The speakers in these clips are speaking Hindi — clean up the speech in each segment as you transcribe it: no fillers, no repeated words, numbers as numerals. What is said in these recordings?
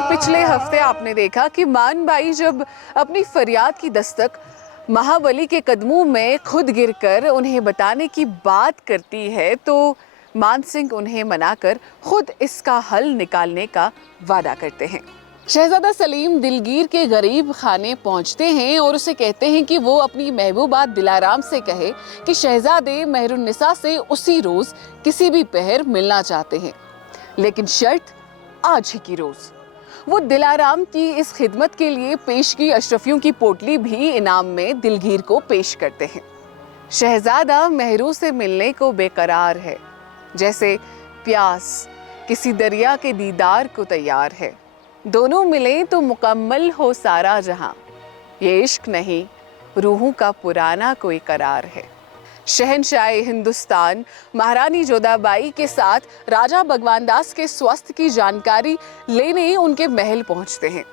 दोस्तों, पिछले हफ्ते आपने देखा कि मान बाई जब अपनी फरियाद की दस्तक महाबली के कदमों में खुद गिरकर उन्हें बताने की बात करती है तो मान सिंह उन्हें मनाकर खुद इसका हल निकालने का वादा करते हैं। शहजादा सलीम दिलगीर के गरीब खाने पहुंचते हैं और उसे कहते हैं कि वो अपनी महबूबा दिलाराम से कहे कि शहजादे मेहरुन्निसा से उसी रोज किसी भी पहर मिलना चाहते हैं, लेकिन शर्त आज ही की रोज। वो दिलाराम की इस खिदमत के लिए पेश की अशरफियों की पोटली भी इनाम में दिलगीर को पेश करते हैं। शहजादा मेहरू से मिलने को बेकरार है, जैसे प्यास किसी दरिया के दीदार को तैयार है। दोनों मिले तो मुकम्मल हो सारा जहां, ये इश्क नहीं रूहों का पुराना कोई करार है। शहनशाह हिंदुस्तान महारानी जोधाबाई के साथ राजा भगवान दास के स्वास्थ्य की जानकारी लेने उनके महल पहुंचते हैं।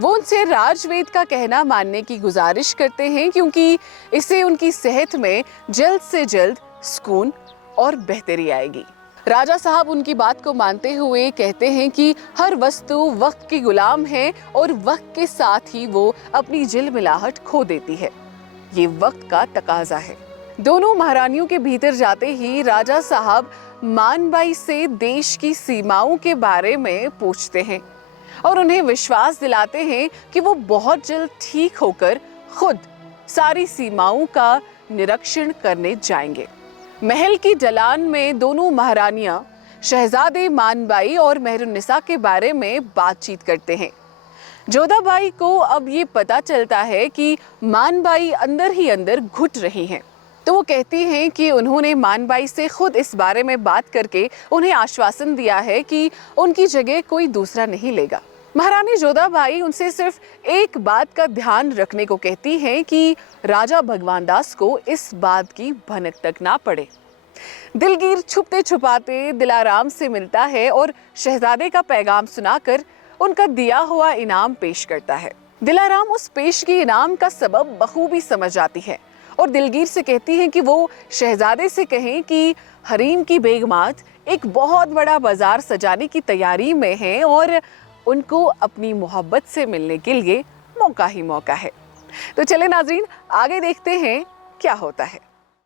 वो उनसे राजवेद का कहना मानने की गुजारिश करते हैं, क्योंकि इससे उनकी सेहत में जल्द से जल्द सुकून और बेहतरी आएगी। राजा साहब उनकी बात को मानते हुए कहते हैं कि हर वस्तु वक्त की गुलाम है और वक्त के साथ ही वो अपनी जिलमिलाहट खो देती है। ये वक्त का तकाजा है। दोनों महारानियों के भीतर जाते ही राजा साहब मानबाई से देश की सीमाओं के बारे में पूछते हैं और उन्हें विश्वास दिलाते हैं कि वो बहुत जल्द ठीक होकर खुद सारी सीमाओं का निरीक्षण करने जाएंगे। महल की ढलान में दोनों महारानियां शहजादे मानबाई और मेहरुन्निसा के बारे में बातचीत करते हैं। जोधाबाई को अब ये पता चलता है कि मानबाई अंदर ही अंदर घुट रही हैं, तो वो कहती हैं कि उन्होंने मानबाई से खुद इस बारे में बात करके उन्हें आश्वासन दिया है कि उनकी जगह कोई दूसरा नहीं लेगा। महारानी जोधाबाई उनसे सिर्फ एक बात का ध्यान रखने को कहती हैं कि राजा भगवान दास को इस बात की भनक तक ना पड़े। दिलगीर छुपते छुपाते दिलाराम से मिलता है और शहजादे का पैगाम सुनाकर उनका दिया हुआ इनाम पेश करता है। दिलाराम उस पेशगी इनाम का सबब बखूबी समझ आती है और दिलगीर से कहती हैं कि वो शहजादे से कहें कि हरीम की बेगमात एक बहुत बड़ा बाजार सजाने की तैयारी में हैं और उनको अपनी मोहब्बत से मिलने के लिए मौका ही मौका है। तो चले नाजरीन, आगे देखते हैं क्या होता है।